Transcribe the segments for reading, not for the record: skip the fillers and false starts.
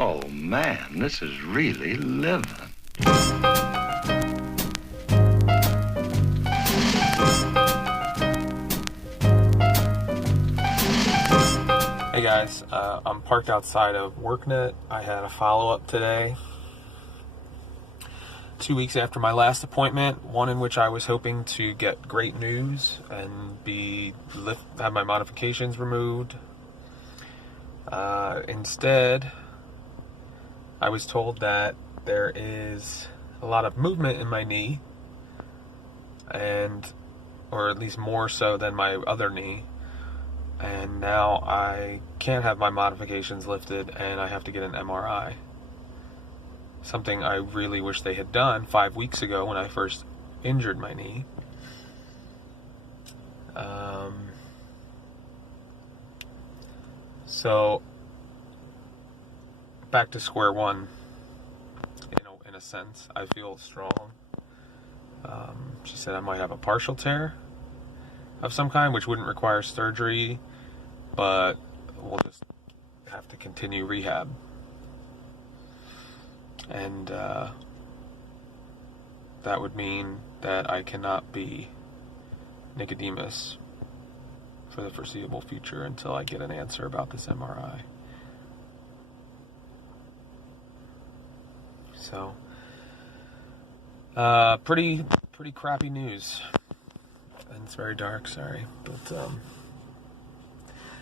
Oh, man, this is really living. Hey guys, I'm parked outside of WorkNet. I had a follow-up today, 2 weeks after my last appointment, one in which I was hoping to get great news and have my modifications removed. Instead, I was told that there is a lot of movement in my knee, or at least more so than my other knee. And now I can't have my modifications lifted and I have to get an MRI. Something I really wish they had done 5 weeks ago when I first injured my knee. So, back to square one, in a sense. I feel strong. She said I might have a partial tear of some kind, which wouldn't require surgery, but we'll just have to continue rehab. And that would mean that I cannot be Nicodemus for the foreseeable future until I get an answer about this MRI. So, pretty crappy news. And it's very dark, sorry. But,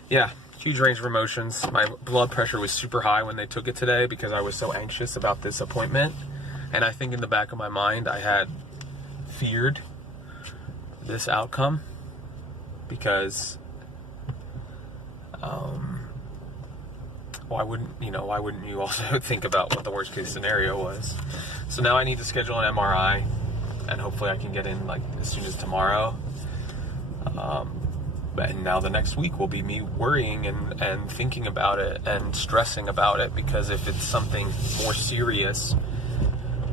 yeah, huge range of emotions. My blood pressure was super high when they took it today because I was so anxious about this appointment. And I think in the back of my mind, I had feared this outcome because, why wouldn't you also think about what the worst case scenario was? So now I need to schedule an MRI and hopefully I can get in as soon as tomorrow. And now the next week will be me worrying and thinking about it and stressing about it, because if it's something more serious,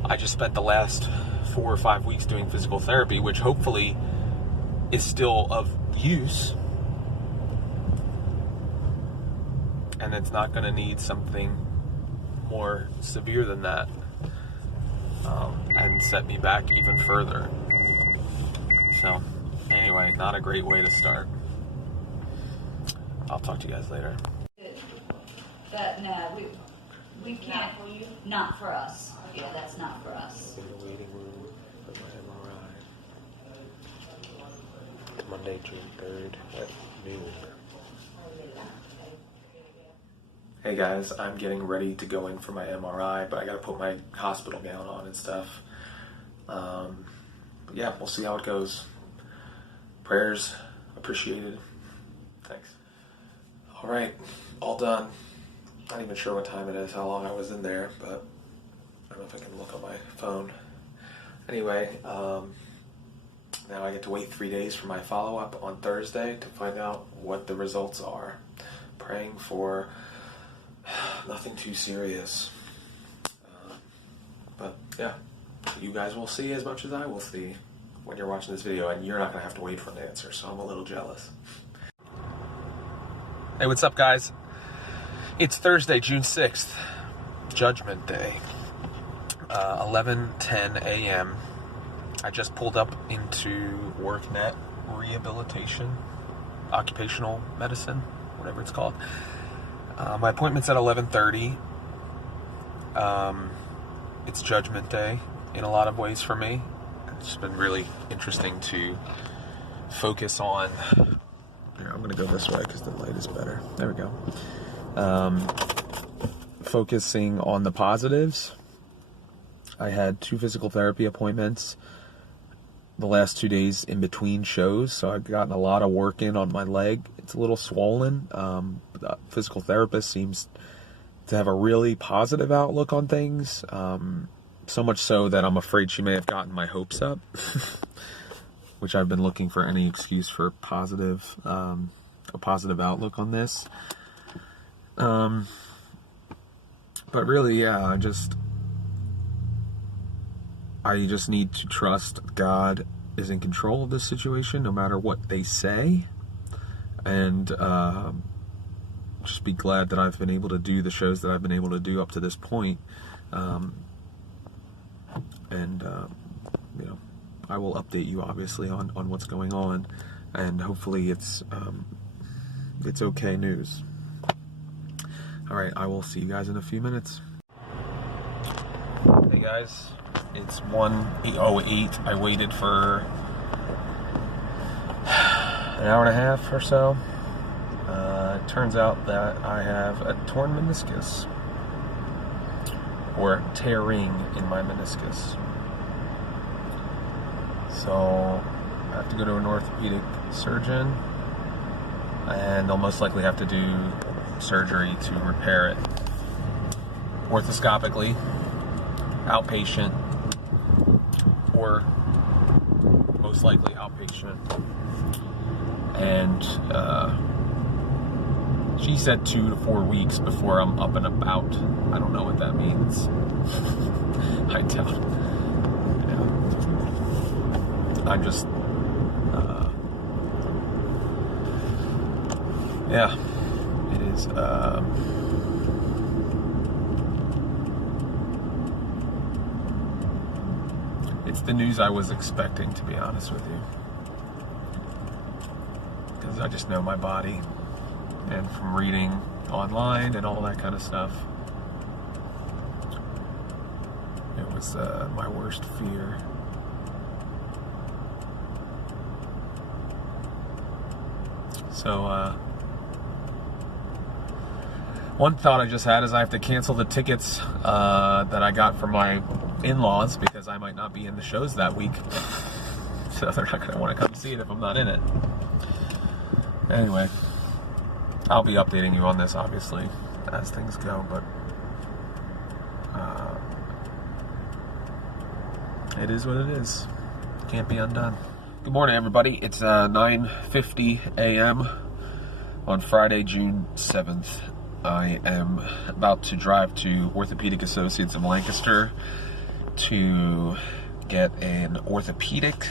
I just spent the last 4 or 5 weeks doing physical therapy, which hopefully is still of use, and it's not going to need something more severe than that and set me back even further. So anyway, not a great way to start. I'll talk to you guys later. But no, we can't. Not for us. Yeah, that's not for us. In the waiting room for my MRI. Monday, June 3rd at noon. Hey guys, I'm getting ready to go in for my MRI, but I gotta put my hospital gown on and stuff. But yeah, we'll see how it goes. Prayers appreciated. Thanks. All right, all done. Not even sure what time it is, how long I was in there, but I don't know if I can look on my phone. Anyway, now I get to wait 3 days for my follow-up on Thursday to find out what the results are. Praying for nothing too serious. But yeah, you guys will see as much as I will see when you're watching this video, and you're not going to have to wait for an answer, so I'm a little jealous. Hey, what's up, guys? It's Thursday, June 6th, Judgment Day, 11:10 a.m. I just pulled up into WorkNet Rehabilitation, Occupational Medicine, whatever it's called. My appointment's at 11:30. It's Judgment Day in a lot of ways for me. It's been really interesting to focus on. Here, I'm going to go this way because the light is better. There we go. Focusing on the positives. I had 2 physical therapy appointments the last 2 days in between shows, so I've gotten a lot of work in on my leg. It's a little swollen. The physical therapist seems to have a really positive outlook on things, so much so that I'm afraid she may have gotten my hopes up, which I've been looking for any excuse for a positive outlook on this. But really, yeah, I just need to trust God is in control of this situation, no matter what they say. And just be glad that I've been able to do the shows that I've been able to do up to this point. You know, I will update you obviously on what's going on, and hopefully it's okay news. All right, I will see you guys in a few minutes. Hey guys, it's 1:08. I waited for an hour and a half or so. It turns out that I have a torn meniscus, or tearing in my meniscus. So I have to go to an orthopedic surgeon, and they'll most likely have to do surgery to repair it orthoscopically, outpatient, or most likely outpatient. And she said 2 to 4 weeks before I'm up and about. I don't know what that means. I don't. Yeah. I'm just, yeah, it is, it's the news I was expecting, to be honest with you. Because I just know my body, and from reading online and all that kind of stuff, it was my worst fear. So one thought I just had is I have to cancel the tickets that I got from my in-laws, because I might not be in the shows that week. So they're not going to want to come see it if I'm not in it. Anyway, I'll be updating you on this, obviously, as things go, but it is what it is. Can't be undone. Good morning, everybody. It's 9:50 a.m. on Friday, June 7th. I am about to drive to Orthopedic Associates in Lancaster to get an orthopedic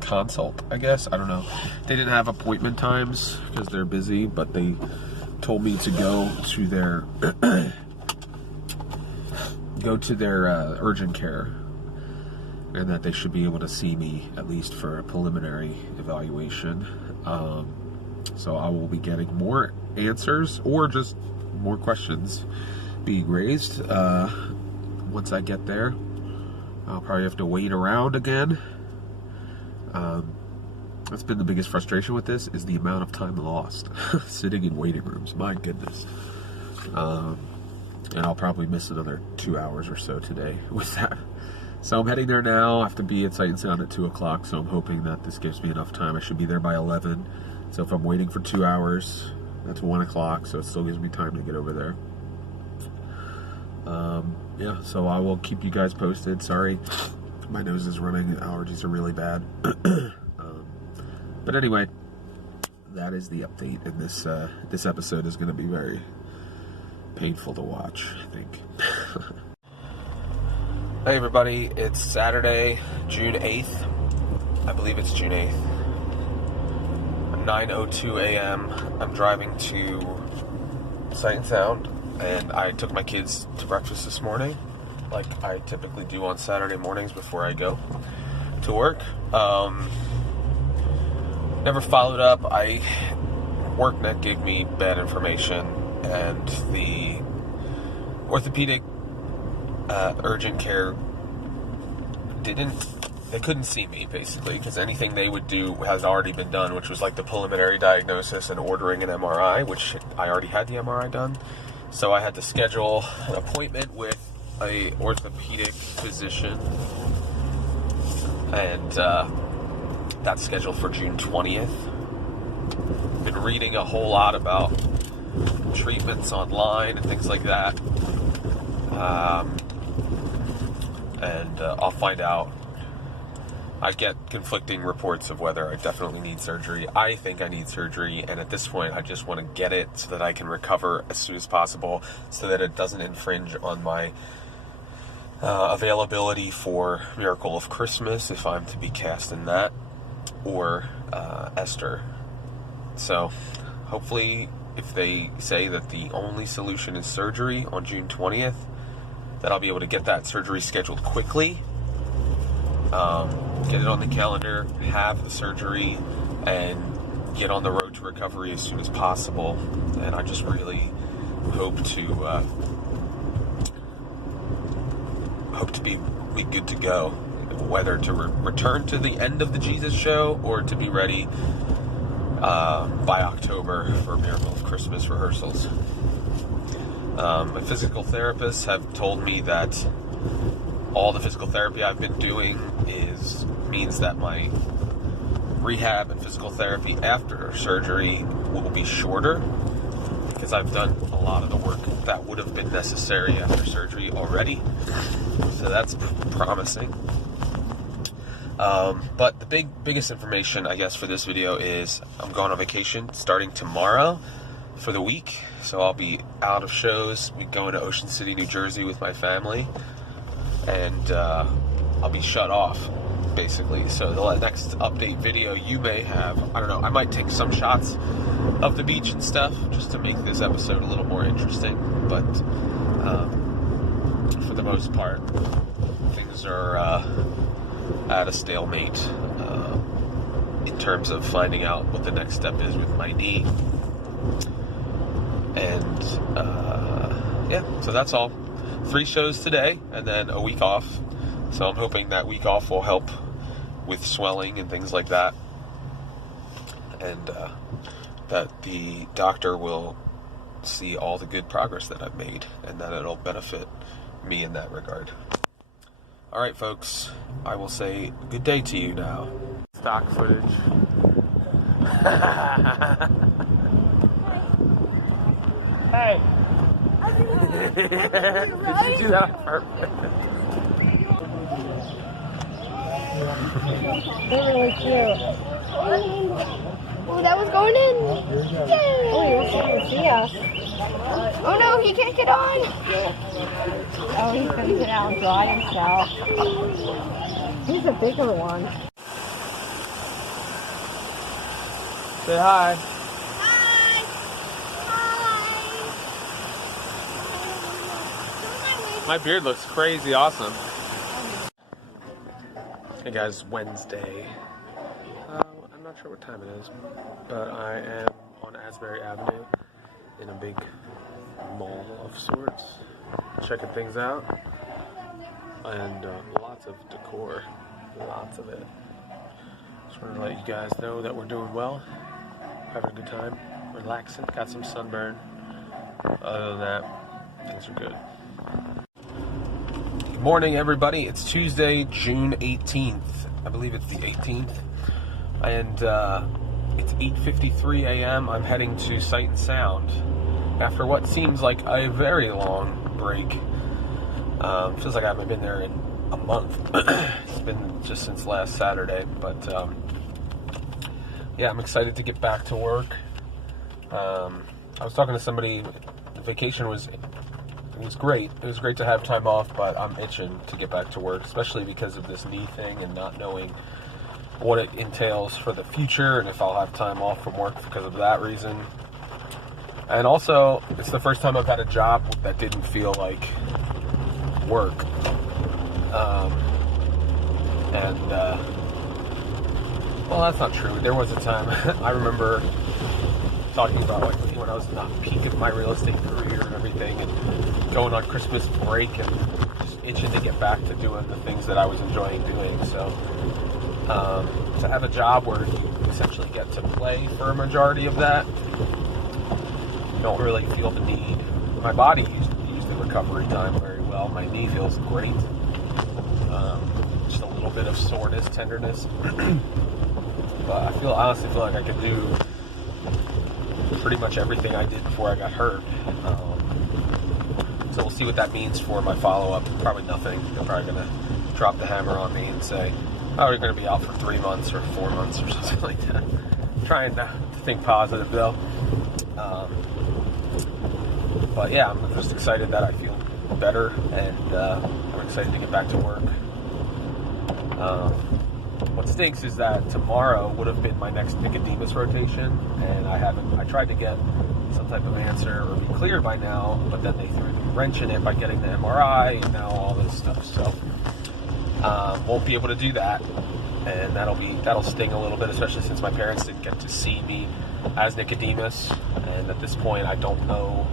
consult, I guess. I don't know. They didn't have appointment times because they're busy, but they told me to go to their urgent care, and that they should be able to see me at least for a preliminary evaluation. So I will be getting more answers, or just more questions being raised once I get there. I'll probably have to wait around again. That's been the biggest frustration with this, is the amount of time lost sitting in waiting rooms. My goodness. And I'll probably miss another 2 hours or so today with that. So I'm heading there now. I have to be at Sight and Sound at 2 o'clock, so I'm hoping that this gives me enough time. I should be there by 11. So if I'm waiting for 2 hours, that's 1 o'clock, so it still gives me time to get over there. Yeah, so I will keep you guys posted. Sorry, my nose is running. The allergies are really bad. But anyway, that is the update, and this episode is going to be very painful to watch, I think. Hey everybody, it's Saturday, June 8th. I believe it's June 8th. 9:02 a.m. I'm driving to Sight and Sound, and I took my kids to breakfast this morning, like I typically do on Saturday mornings before I go to work. Never followed up. WorkNet gave me bad information, and the orthopedic urgent care they couldn't see me, basically, because anything they would do has already been done, which was like the preliminary diagnosis and ordering an MRI, which I already had the MRI done. So I had to schedule an appointment with a orthopedic physician, and that's scheduled for June 20th. Been reading a whole lot about treatments online and things like that. I'll find out. I get conflicting reports of whether I definitely need surgery. I think I need surgery, and at this point I just want to get it so that I can recover as soon as possible, so that it doesn't infringe on my availability for Miracle of Christmas, if I'm to be cast in that, or Esther. So hopefully, if they say that the only solution is surgery on June 20th, that I'll be able to get that surgery scheduled quickly, get it on the calendar, have the surgery, and get on the road to recovery as soon as possible. And I just really hope to be good to go, whether to return to the end of the Jesus show or to be ready by October for Miracle of Christmas rehearsals. My physical therapists have told me that all the physical therapy I've been doing means that my rehab and physical therapy after surgery will be shorter, because I've done a lot of the work that would have been necessary after surgery already. So that's promising. But the biggest information, I guess, for this video is I'm going on vacation starting tomorrow for the week. So I'll be out of shows. We're going to Ocean City, New Jersey with my family. And I'll be shut off, basically. So the next update video you may have, I don't know, I might take some shots of the beach and stuff just to make this episode a little more interesting. But for the most part, things are at a stalemate in terms of finding out what the next step is with my knee. And yeah, so that's all. 3 shows today and then a week off. So I'm hoping that week off will help with swelling and things like that. And that the doctor will see all the good progress that I've made and that it'll benefit me in that regard. All right, folks, I will say good day to you now. Stock footage. Hey. Did you do that on purpose? They're really cute. Oh, that was going in. Yay. Oh, you're trying to see us. Oh no, he can't get on. Oh, he's going to get out and dry himself. He's a bigger one. Say hi. Hi. Hi. My beard looks crazy awesome. Hey guys, Wednesday. I'm not sure what time it is, but I am on Asbury Avenue in a big mall of sorts, checking things out, and lots of decor, lots of it. Just wanted to let you guys know that we're doing well, having a good time, relaxing, got some sunburn. Other than that, things are good. Good morning, everybody. It's Tuesday, June 18th. I believe it's the 18th. And it's 8:53 a.m. I'm heading to Sight and Sound after what seems like a very long break. Feels like I haven't been there in a month. It's been just since last Saturday. But yeah, I'm excited to get back to work. I was talking to somebody. The vacation was great. It was great to have time off, but I'm itching to get back to work, especially because of this knee thing and not knowing what it entails for the future and if I'll have time off from work because of that reason. And also, it's the first time I've had a job that didn't feel like work. Well, that's not true. There was a time, I remember talking about like when I was not peak of my real estate career and everything, and going on Christmas break and just itching to get back to doing the things that I was enjoying doing. So to have a job where you essentially get to play for a majority of that, you don't really feel the need. My body used the recovery time very well. My knee feels great. Just a little bit of soreness, tenderness. But I honestly feel like I could do pretty much everything I did before I got hurt. So we'll see what that means for my follow-up. Probably nothing. They're probably going to drop the hammer on me and say, oh, you're going to be out for 3 months or 4 months or something like that. I'm trying to think positive, though. But yeah, I'm just excited that I feel better, and I'm excited to get back to work. what stinks is that tomorrow would have been my next Nicodemus rotation, and I tried to get some type of answer or be cleared by now, but then they threw a wrench in it by getting the MRI and now all this stuff. So won't be able to do that, and that'll sting a little bit, especially since my parents didn't get to see me as Nicodemus, and at this point I don't know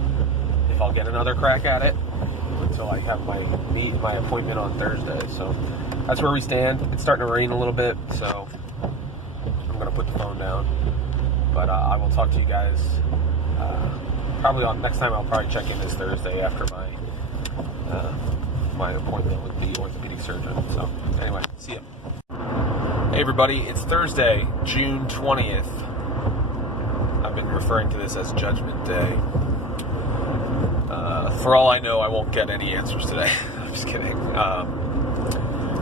if I'll get another crack at it until I have my appointment on Thursday. So that's where we stand. It's starting to rain a little bit, so I'm gonna put the phone down, but I will talk to you guys probably on next time. I'll probably check in this Thursday after my appointment with the orthopedic surgeon. So anyway, see ya. Hey everybody, it's Thursday, June 20th. I've been referring to this as Judgment Day. For all I know, I won't get any answers today. I'm just kidding.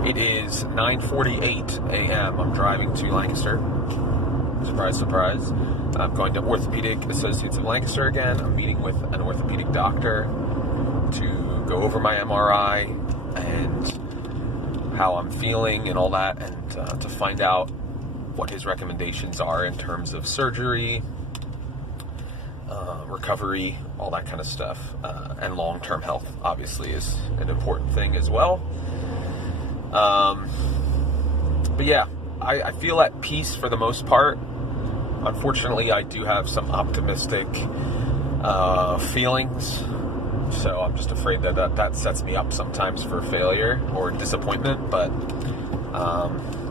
It is 9:48 a.m. I'm driving to Lancaster. Surprise, surprise. I'm going to Orthopedic Associates of Lancaster again. I'm meeting with an orthopedic doctor to go over my MRI and how I'm feeling and all that, and to find out what his recommendations are in terms of surgery, recovery, all that kind of stuff, and long-term health obviously is an important thing as well. But yeah, I feel at peace for the most part. Unfortunately, I do have some optimistic feelings, so I'm just afraid that sets me up sometimes for failure or disappointment. But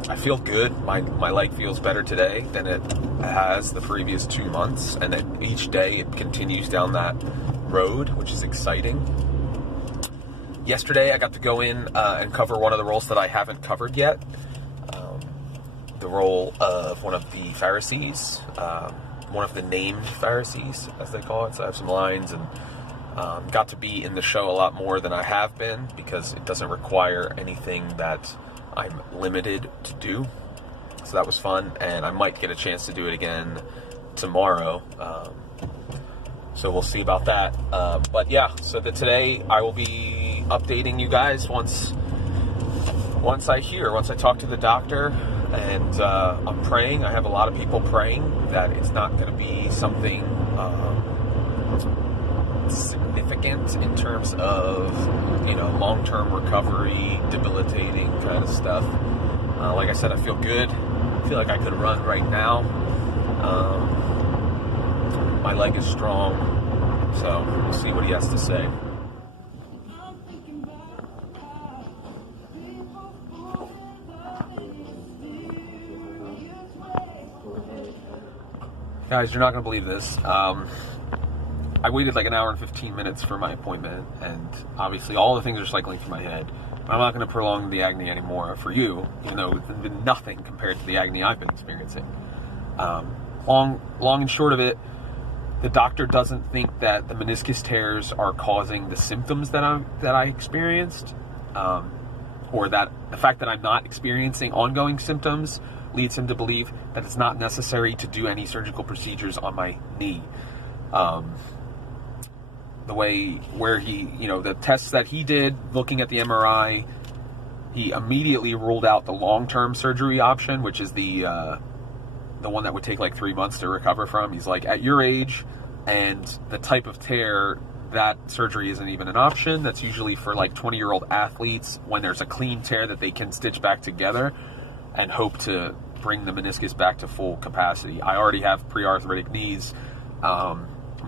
I feel good. My leg feels better today than it has the previous 2 months, and then each day it continues down that road, which is exciting. Yesterday I got to go in and cover one of the roles that I haven't covered yet. The role of one of the Pharisees, one of the named Pharisees, as they call it. So I have some lines, and got to be in the show a lot more than I have been, because it doesn't require anything that I'm limited to do. So that was fun, and I might get a chance to do it again tomorrow. So we'll see about that. But yeah, so today I will be updating you guys once I talk to the doctor. And I'm praying. I have a lot of people praying that it's not going to be something significant in terms of, long-term recovery, debilitating kind of stuff. Like I said, I feel good. I feel like I could run right now. My leg is strong, so we'll see what he has to say. Guys, you're not going to believe this. I waited like an hour and 15 minutes for my appointment, and obviously all the things are cycling through my head. But I'm not going to prolong the agony anymore for you, even though it's been nothing compared to the agony I've been experiencing. Long and short of it, the doctor doesn't think that the meniscus tears are causing the symptoms that I experienced, or that the fact that I'm not experiencing ongoing symptoms leads him to believe that it's not necessary to do any surgical procedures on my knee. The tests that he did, looking at the MRI, he immediately ruled out the long-term surgery option, which is the one that would take like 3 months to recover from. He's like, at your age and the type of tear, that surgery isn't even an option. That's usually for like 20-year-old athletes when there's a clean tear that they can stitch back together and hope to bring the meniscus back to full capacity. I already have pre-arthritic knees. I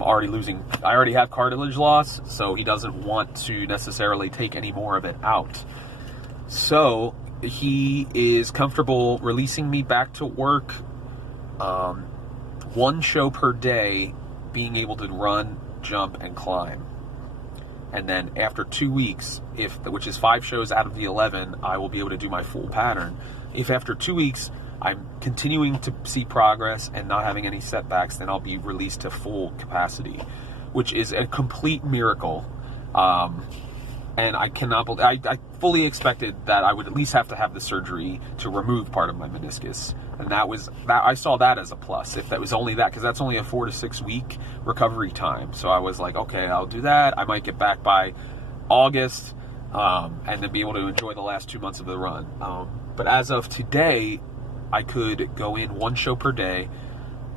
already have cartilage loss, so he doesn't want to necessarily take any more of it out. So he is comfortable releasing me back to work, 1 show per day, being able to run, jump, and climb. And then after 2 weeks, which is 5 shows out of the 11, I will be able to do my full pattern. If after 2 weeks I'm continuing to see progress and not having any setbacks, then I'll be released to full capacity, which is a complete miracle. And I cannot believe, I fully expected that I would at least have to have the surgery to remove part of my meniscus. And I saw that as a plus, if that was only that, because that's only a 4 to 6 week recovery time. So I was like, okay, I'll do that. I might get back by August, and then be able to enjoy the last 2 months of the run. But as of today, I could go in 1 show per day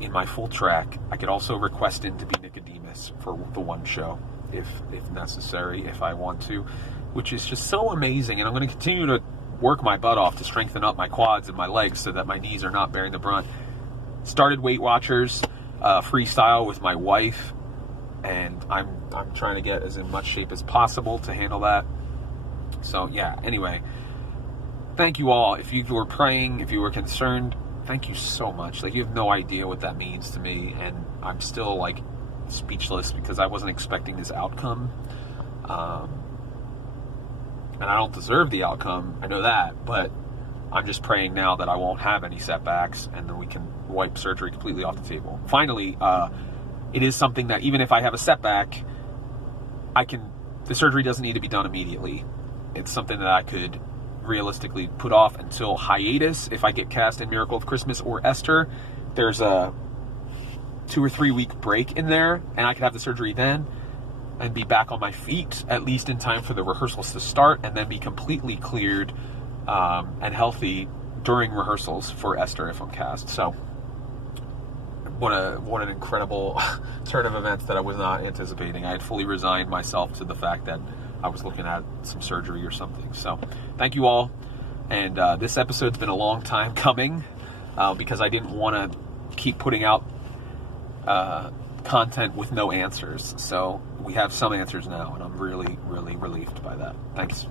in my full track. I could also request in to be Nicodemus for the 1 show if necessary, if I want to, which is just so amazing. And I'm going to continue to work my butt off to strengthen up my quads and my legs so that my knees are not bearing the brunt. Started Weight Watchers freestyle with my wife, and I'm trying to get as in much shape as possible to handle that. So yeah, anyway, thank you all. If you were praying, if you were concerned, thank you so much. Like, you have no idea what that means to me, and I'm still like speechless because I wasn't expecting this outcome. And I don't deserve the outcome, I know that, but I'm just praying now that I won't have any setbacks, and then we can wipe surgery completely off the table. Finally, it is something that even if I have a setback, the surgery doesn't need to be done immediately. It's something that I could realistically put off until hiatus. If I get cast in Miracle of Christmas or Esther, there's a 2 or 3 week break in there, and I could have the surgery then and be back on my feet, at least in time for the rehearsals to start, and then be completely cleared and healthy during rehearsals for Esther if I'm cast. So what an incredible turn of events that I was not anticipating. I had fully resigned myself to the fact that I was looking at some surgery or something. So thank you all. And this episode's been a long time coming because I didn't want to keep putting out content with no answers. So we have some answers now, and I'm really, really relieved by that. Thanks.